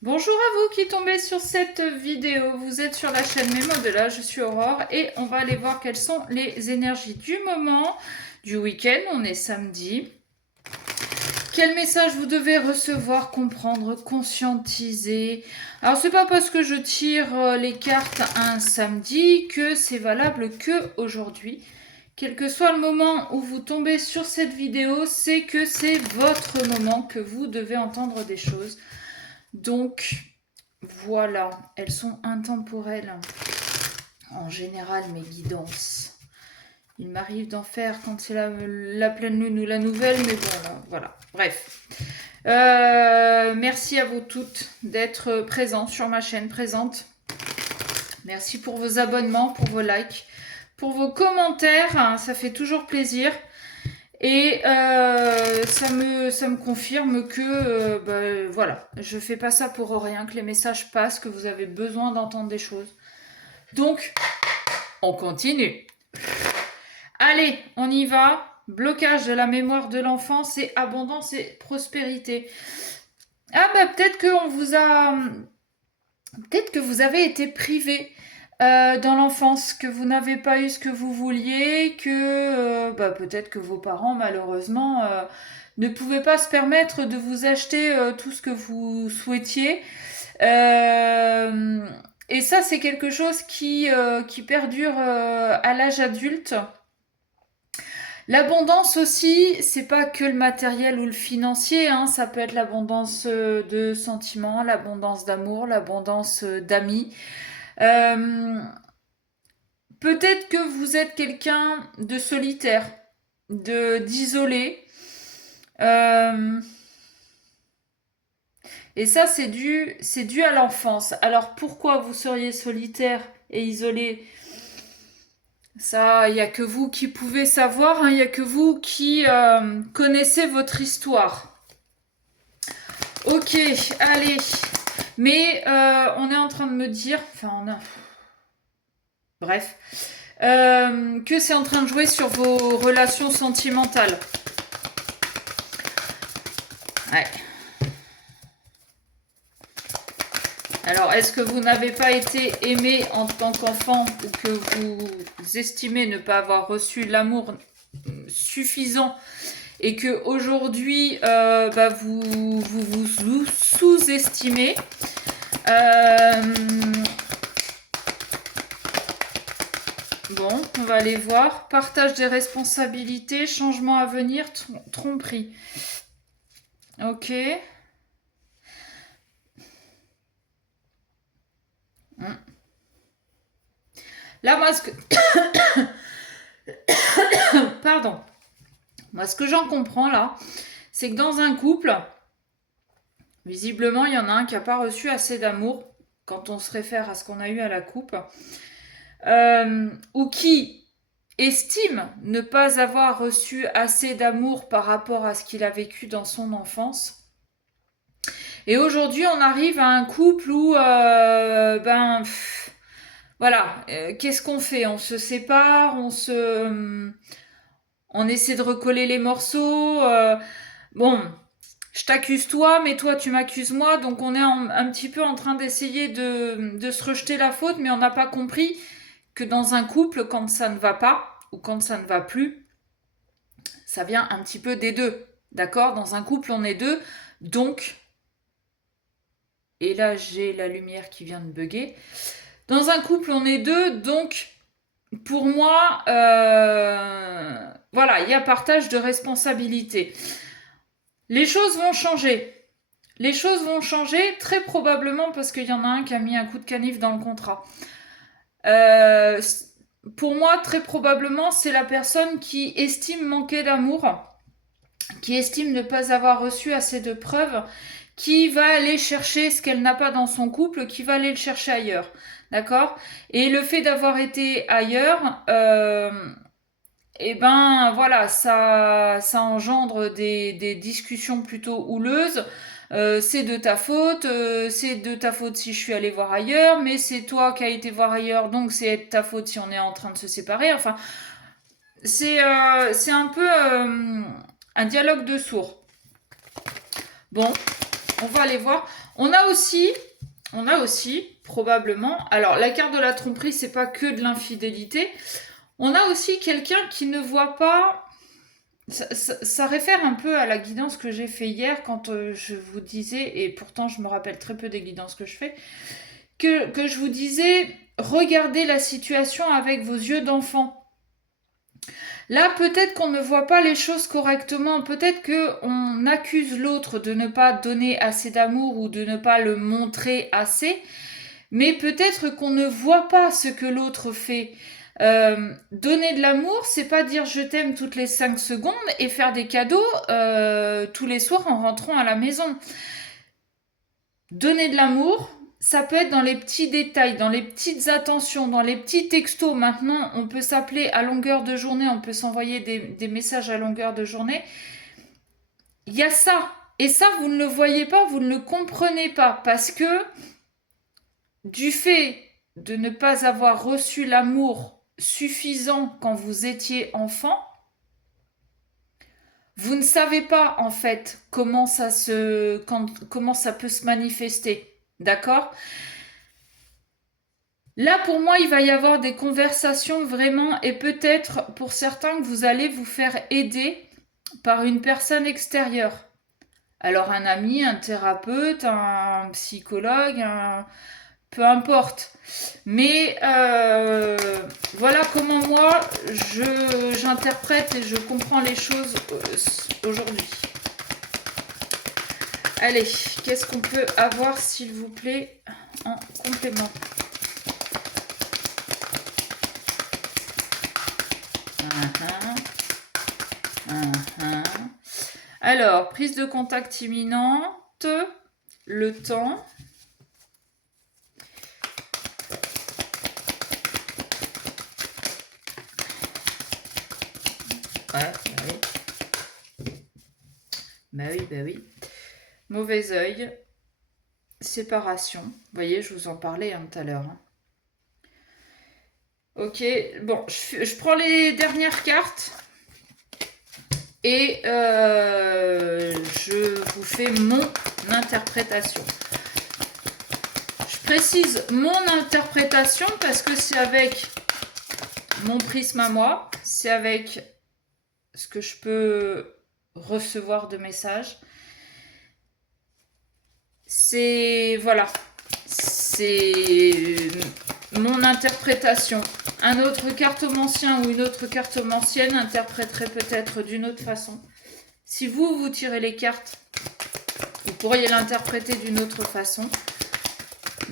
Bonjour à vous qui tombez sur cette vidéo. Vous êtes sur la chaîne Mes Mots-de-là, je suis Aurore et on va aller voir quelles sont les énergies du moment, du week-end. On est samedi. Quel message vous devez recevoir, comprendre, conscientiser? Alors c'est pas parce que je tire les cartes un samedi que c'est valable que aujourd'hui. Quel que soit le moment où vous tombez sur cette vidéo, c'est que c'est votre moment, que vous devez entendre des choses. Donc, voilà, elles sont intemporelles. En général, mes guidances. Il m'arrive d'en faire quand c'est la pleine lune ou la nouvelle, mais bon, voilà. Bref. Merci à vous toutes d'être présentes sur ma chaîne, présentes. Merci pour vos abonnements, pour vos likes, pour vos commentaires. Hein, ça fait toujours plaisir. Et ça me confirme que voilà, je fais pas ça pour rien, que les messages passent, que vous avez besoin d'entendre des choses. Donc, on continue. Allez, on y va. Blocage de la mémoire de l'enfant, c'est abondance et prospérité. Ah bah peut-être que vous avez été privé dans l'enfance, que vous n'avez pas eu ce que vous vouliez, que peut-être que vos parents, malheureusement, ne pouvaient pas se permettre de vous acheter tout ce que vous souhaitiez. Et ça, c'est quelque chose qui perdure à l'âge adulte. L'abondance aussi, c'est pas que le matériel ou le financier, hein, ça peut être l'abondance de sentiments, l'abondance d'amour, l'abondance d'amis. Euh, Peut-être que vous êtes quelqu'un de solitaire, d'isolé. Euh, et ça, c'est dû à l'enfance. Alors pourquoi vous seriez solitaire et isolé? Ça, il n'y a que vous qui pouvez savoir, hein, il n'y a que vous qui connaissez votre histoire. Ok, allez. Mais on est en train de me dire, bref, que c'est en train de jouer sur vos relations sentimentales. Ouais. Alors, est-ce que vous n'avez pas été aimé en tant qu'enfant ou que vous estimez ne pas avoir reçu l'amour suffisant et que aujourd'hui vous sous-estimez? Bon, on va aller voir. Partage des responsabilités, changement à venir, tromperie. Ok. Là, moi, Pardon. Moi, ce que j'en comprends, là, c'est que dans un couple, visiblement, il y en a un qui n'a pas reçu assez d'amour, quand on se réfère à ce qu'on a eu à la coupe, ou qui estime ne pas avoir reçu assez d'amour par rapport à ce qu'il a vécu dans son enfance. Et aujourd'hui, on arrive à un couple où, voilà, qu'est-ce qu'on fait? On se sépare, on essaie de recoller les morceaux. Bon, je t'accuse toi, mais toi tu m'accuses moi, donc on est un petit peu en train d'essayer de se rejeter la faute, mais on n'a pas compris que dans un couple, quand ça ne va pas ou quand ça ne va plus, ça vient un petit peu des deux. D'accord? Dans un couple, on est deux, donc. Et là, j'ai la lumière qui vient de bugger. Dans un couple, on est deux, donc pour moi, voilà, il y a partage de responsabilités. Les choses vont changer. Les choses vont changer très probablement parce qu'il y en a un qui a mis un coup de canif dans le contrat. Euh, pour moi, très probablement, c'est la personne qui estime manquer d'amour, qui estime ne pas avoir reçu assez de preuves, qui va aller chercher ce qu'elle n'a pas dans son couple, qui va aller le chercher ailleurs. D'accord? Et le fait d'avoir été ailleurs, et ben voilà, ça engendre des discussions plutôt houleuses. C'est de ta faute, c'est de ta faute si je suis allée voir ailleurs, mais c'est toi qui as été voir ailleurs, donc c'est de ta faute si on est en train de se séparer. Enfin, c'est un peu un dialogue de sourds. Bon, on va aller voir. On a aussi, probablement, alors la carte de la tromperie, c'est pas que de l'infidélité. On a aussi quelqu'un qui ne voit pas. Ça réfère un peu à la guidance que j'ai fait hier quand je vous disais, et pourtant je me rappelle très peu des guidances que je fais, que je vous disais, regardez la situation avec vos yeux d'enfant. Là, peut-être qu'on ne voit pas les choses correctement, peut-être qu'on accuse l'autre de ne pas donner assez d'amour ou de ne pas le montrer assez, mais peut-être qu'on ne voit pas ce que l'autre fait. Donner de l'amour, c'est pas dire je t'aime toutes les 5 secondes et faire des cadeaux tous les soirs en rentrant à la maison. Donner de l'amour, ça peut être dans les petits détails, dans les petites attentions, dans les petits textos. Maintenant, on peut s'appeler à longueur de journée, on peut s'envoyer des messages à longueur de journée. Il y a ça. Et ça, vous ne le voyez pas, vous ne le comprenez pas. Parce que du fait de ne pas avoir reçu l'amour suffisant quand vous étiez enfant, vous ne savez pas en fait comment ça peut se manifester. D'accord ? Là, pour moi, il va y avoir des conversations vraiment, et peut-être pour certains que vous allez vous faire aider par une personne extérieure. Alors un ami, un thérapeute, un psychologue, peu importe. Mais voilà comment moi j'interprète et je comprends les choses aujourd'hui. Allez, qu'est-ce qu'on peut avoir s'il vous plaît en complément? Alors, prise de contact imminente, le temps. Ouais, bah oui. Mauvais œil, séparation. Vous voyez, je vous en parlais tout à l'heure. Ok, bon, je prends les dernières cartes. Et je vous fais mon interprétation. Je précise mon interprétation parce que c'est avec mon prisme à moi, c'est avec ce que je peux recevoir de messages. C'est mon interprétation. Un autre cartomancien ou une autre cartomancienne interpréterait peut-être d'une autre façon. Si vous tirez les cartes, vous pourriez l'interpréter d'une autre façon.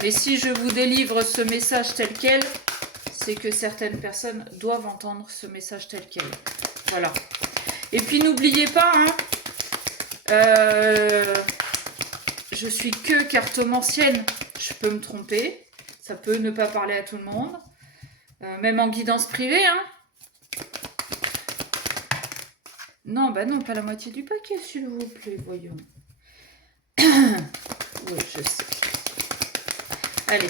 Mais si je vous délivre ce message tel quel, c'est que certaines personnes doivent entendre ce message tel quel. Voilà. Et puis n'oubliez pas, je suis que cartomancienne. Je peux me tromper. Ça peut ne pas parler à tout le monde. Même en guidance privée, Non, bah non, pas la moitié du paquet, s'il vous plaît, voyons. Oui, je sais. Allez.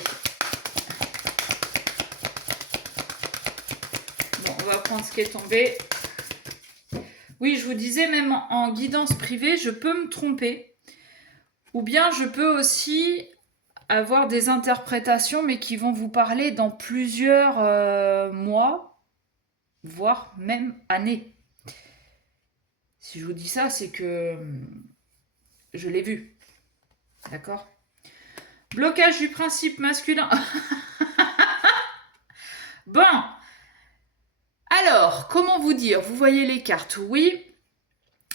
Bon, on va prendre ce qui est tombé. Oui, je vous disais, même en guidance privée, je peux me tromper. Ou bien je peux aussi avoir des interprétations, mais qui vont vous parler dans plusieurs mois, voire même années. Si je vous dis ça, c'est que je l'ai vu. D'accord ? Blocage du principe masculin. Bon. Alors, comment vous dire ? Vous voyez les cartes, oui.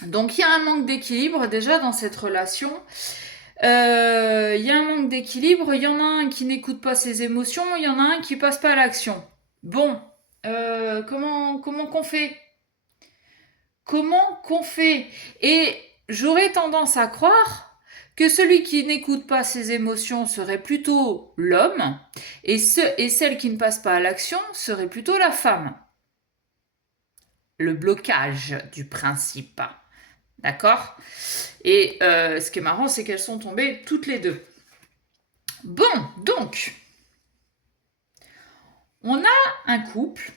Donc, il y a un manque d'équilibre déjà dans cette relation. Il y a un manque d'équilibre. Il y en a un qui n'écoute pas ses émotions. Il y en a un qui passe pas à l'action. Bon. Comment qu'on fait ? Comment qu'on fait ? Et j'aurais tendance à croire que celui qui n'écoute pas ses émotions serait plutôt l'homme et celle qui ne passe pas à l'action serait plutôt la femme. Le blocage du principe. D'accord ? Et ce qui est marrant, c'est qu'elles sont tombées toutes les deux. Bon, donc, on a un couple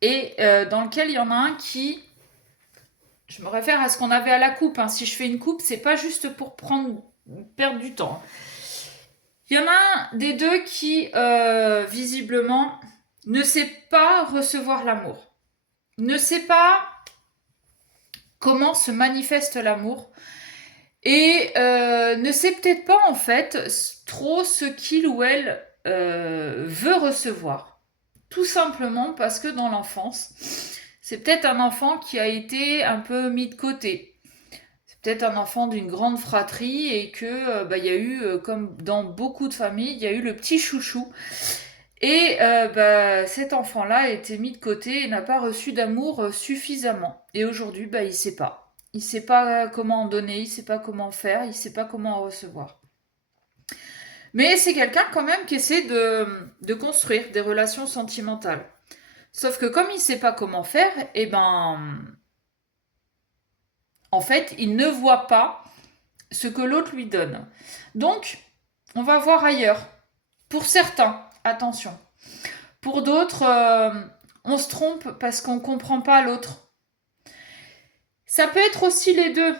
et dans lequel il y en a un qui... Je me réfère à ce qu'on avait à la coupe. Si je fais une coupe, c'est pas juste pour prendre perdre du temps. Il y en a un des deux qui, visiblement, ne sait pas recevoir l'amour. Ne sait pas comment se manifeste l'amour. Et ne sait peut-être pas, en fait, trop ce qu'il ou elle veut recevoir. Tout simplement parce que dans l'enfance, c'est peut-être un enfant qui a été un peu mis de côté. C'est peut-être un enfant d'une grande fratrie et que il y a eu, comme dans beaucoup de familles, il y a eu le petit chouchou. Et cet enfant-là a été mis de côté et n'a pas reçu d'amour suffisamment. Et aujourd'hui, il sait pas. Il sait pas comment en donner, il sait pas comment faire, il sait pas comment en recevoir. Mais c'est quelqu'un quand même qui essaie de construire des relations sentimentales. Sauf que comme il sait pas comment faire, en fait, il ne voit pas ce que l'autre lui donne. Donc, on va voir ailleurs. Pour certains, attention. Pour d'autres, on se trompe parce qu'on ne comprend pas l'autre. Ça peut être aussi les deux.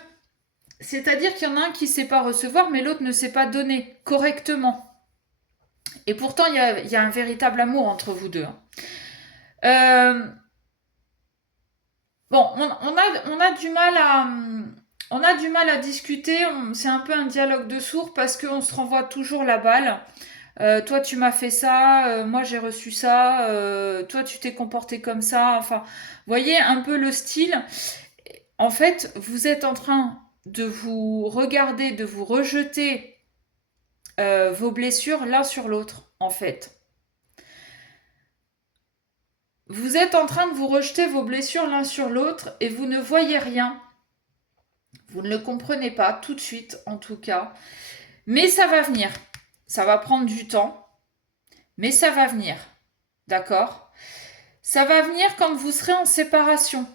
C'est-à-dire qu'il y en a un qui ne sait pas recevoir, mais l'autre ne sait pas donner correctement. Et pourtant, il y a un véritable amour entre vous deux. Bon, on a du mal à... On a du mal à discuter, c'est un peu un dialogue de sourds parce qu'on se renvoie toujours la balle. Toi tu m'as fait ça, moi j'ai reçu ça, toi tu t'es comporté comme ça. Enfin, voyez un peu le style. En fait, vous êtes en train de vous regarder, de vous rejeter vos blessures l'un sur l'autre, en fait. Vous êtes en train de vous rejeter vos blessures l'un sur l'autre et vous ne voyez rien. Vous ne le comprenez pas tout de suite, en tout cas. Mais ça va venir. Ça va prendre du temps, mais ça va venir. D'accord? Ça va venir quand vous serez en séparation.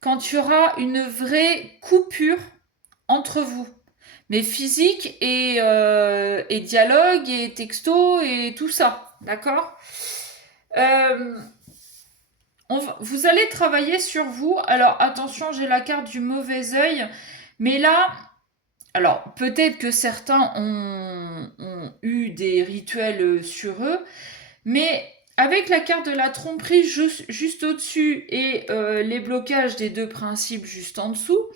Quand il y aura une vraie coupure entre vous. Mais physique et dialogue et texto et tout ça. D'accord? euh, Vous allez travailler sur vous. Alors attention, j'ai la carte du mauvais œil. Mais là, alors peut-être que certains ont eu des rituels sur eux. Mais avec la carte de la tromperie juste au-dessus et les blocages des deux principes juste en dessous,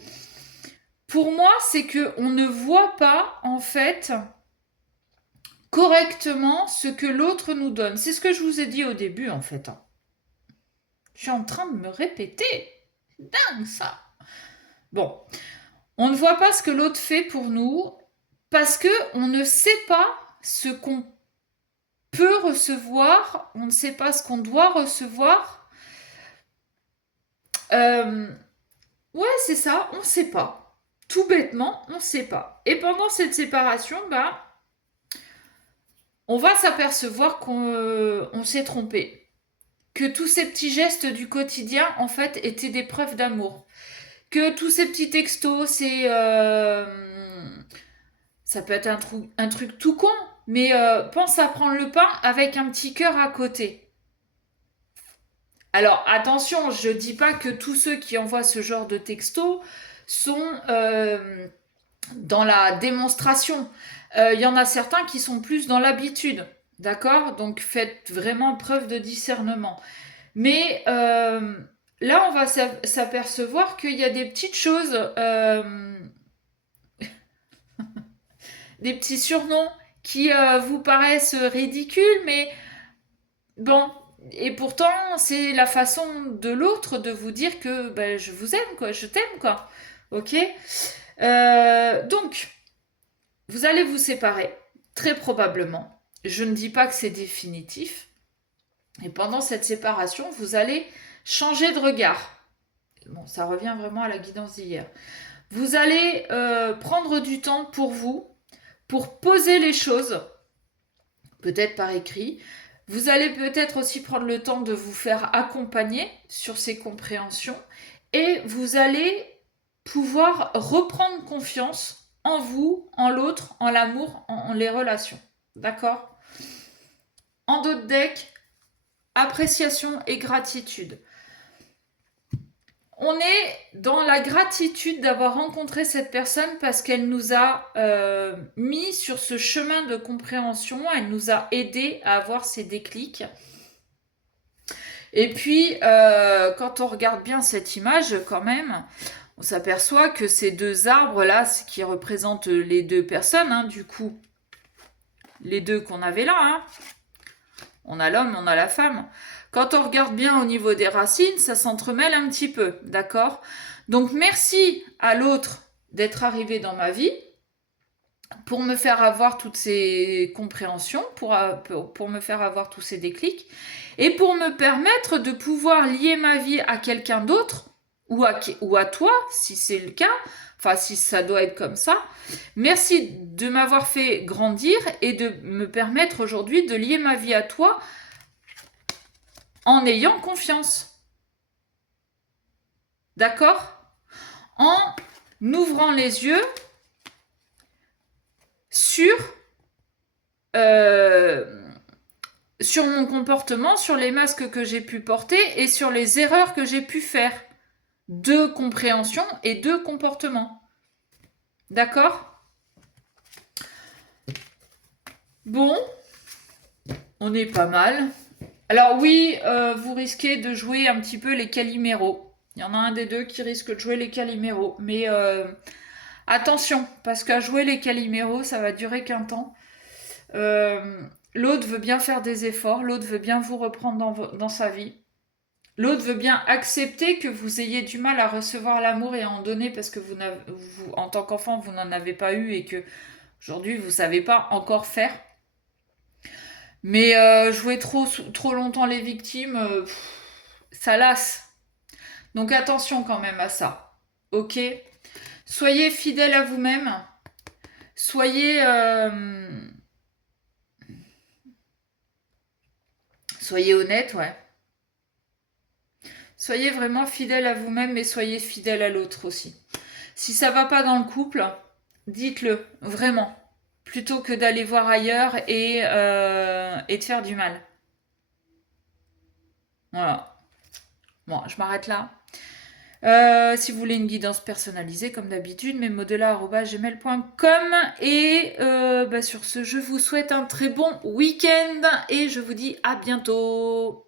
pour moi, c'est que on ne voit pas en fait correctement ce que l'autre nous donne. C'est ce que je vous ai dit au début en fait. Je suis en train de me répéter. Dingue ça. Bon, on ne voit pas ce que l'autre fait pour nous parce que on ne sait pas ce qu'on peut recevoir, on ne sait pas ce qu'on doit recevoir. Euh, ouais, c'est ça, on ne sait pas. Tout bêtement, on ne sait pas. Et pendant cette séparation, on va s'apercevoir qu'on s'est trompé. Que tous ces petits gestes du quotidien, en fait, étaient des preuves d'amour. Que tous ces petits textos, ça peut être un truc tout con, mais pense à prendre le pain avec un petit cœur à côté. Alors attention, je dis pas que tous ceux qui envoient ce genre de textos sont dans la démonstration. Il y en a certains qui sont plus dans l'habitude, d'accord? Donc faites vraiment preuve de discernement. Mais là, on va s'apercevoir qu'il y a des petites choses, des petits surnoms qui vous paraissent ridicules, mais bon. Et pourtant, c'est la façon de l'autre de vous dire que je vous aime, quoi, je t'aime, quoi. Ok. Donc, vous allez vous séparer, très probablement. Je ne dis pas que c'est définitif. Et pendant cette séparation, vous allez changer de regard. Bon, ça revient vraiment à la guidance d'hier. Vous allez prendre du temps pour vous, pour poser les choses, peut-être par écrit. Vous allez peut-être aussi prendre le temps de vous faire accompagner sur ces compréhensions et vous allez pouvoir reprendre confiance en vous, en l'autre, en l'amour, en les relations. D'accord? En d'autres decks, appréciation et gratitude. On est dans la gratitude d'avoir rencontré cette personne parce qu'elle nous a mis sur ce chemin de compréhension, elle nous a aidé à avoir ces déclics. Et puis, quand on regarde bien cette image, quand même, on s'aperçoit que ces deux arbres-là, qui représentent les deux personnes, hein, du coup, les deux qu'on avait là, hein, on a l'homme, on a la femme. Quand on regarde bien au niveau des racines, ça s'entremêle un petit peu, d'accord? Donc merci à l'autre d'être arrivé dans ma vie pour me faire avoir toutes ces compréhensions, pour me faire avoir tous ces déclics, et pour me permettre de pouvoir lier ma vie à quelqu'un d'autre, ou à toi, si c'est le cas, enfin si ça doit être comme ça. Merci de m'avoir fait grandir et de me permettre aujourd'hui de lier ma vie à toi en ayant confiance. D'accord? En ouvrant les yeux sur mon comportement, sur les masques que j'ai pu porter et sur les erreurs que j'ai pu faire de compréhension et de comportement. D'accord? Bon, on est pas mal. Alors oui, vous risquez de jouer un petit peu les caliméros. Il y en a un des deux qui risque de jouer les caliméros. Mais attention, parce qu'à jouer les caliméros, ça va durer qu'un temps. L'autre veut bien faire des efforts, l'autre veut bien vous reprendre dans sa vie. L'autre veut bien accepter que vous ayez du mal à recevoir l'amour et à en donner parce que vous, en tant qu'enfant, vous n'en avez pas eu et que aujourd'hui, vous ne savez pas encore faire. Mais jouer trop longtemps les victimes, ça lasse. Donc attention quand même à ça. Ok? Soyez fidèle à vous-même. Soyez honnête, ouais. Soyez vraiment fidèle à vous-même et soyez fidèle à l'autre aussi. Si ça va pas dans le couple, dites-le, vraiment. Plutôt que d'aller voir ailleurs et de faire du mal. Voilà. Bon, je m'arrête là. Si vous voulez une guidance personnalisée, comme d'habitude, mesmodelats@gmail.com. Et sur ce, je vous souhaite un très bon week-end et je vous dis à bientôt.